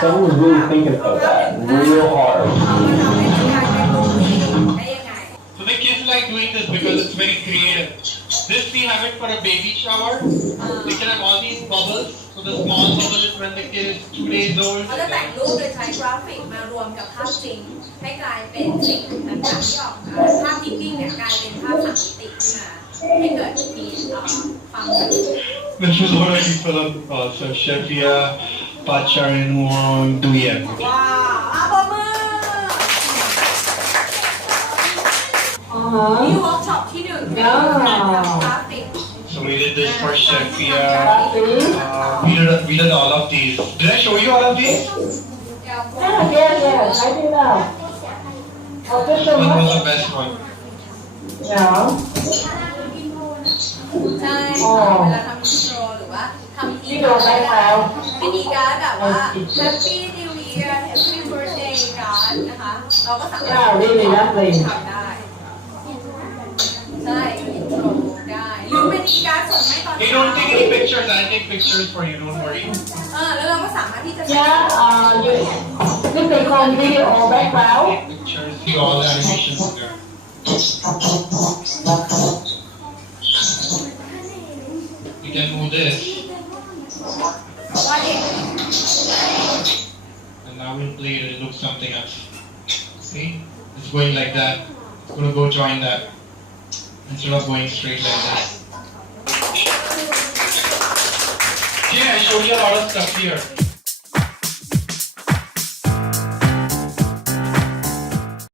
Someone's really thinking about that real hard. So the kids like doing this because it's very creative. This we have it for a baby shower. We can have all these bubbles. So the small bubble is when the kid is 2 days old. เขาจะแต่งรูปโดยใช้กราฟิกมารวมกับภาพจริงให้กลายเป็นสิ่งต่างๆที่ออกมาภาพที่นิ่งเนี่ยกลายเป็นภาพสามมิติขึ้นมาให้เกิดมีความรู้ This is what I do for the so Shefia, Pacharinwong, Duyen. ว้าวปรบมือนี่เวิร์กช็อปที่หนึ่งกราฟิก So we did this for Shefia. We did all of these. Did I show you all of these? Yes, I do know. Oh, this What one. was the best one? Yeah. ใช่เวลาทำอินโทรหรือว่าทำอีการ์ดเป็นอีการ์ดแบบว่า Happy New Year Happy Birthday การ์ดนะคะเราก็สามารถทำได้ใช่อินโทรได้หรือเป็นอีการ์ดส่งให้ตอน Hey, don't take any pictures. I'll take pictures for you. Don't worry. แล้วเราก็สามารถที่จะ Yeah, this they call video background. Pictures. See all the animations there. We can move this. ว่าเด็ก And now we'll play it. It looks something else. See? It's going like that. It's going to go join that. Instead of going straight like this. Yeah, I showed you a lot of stuff here.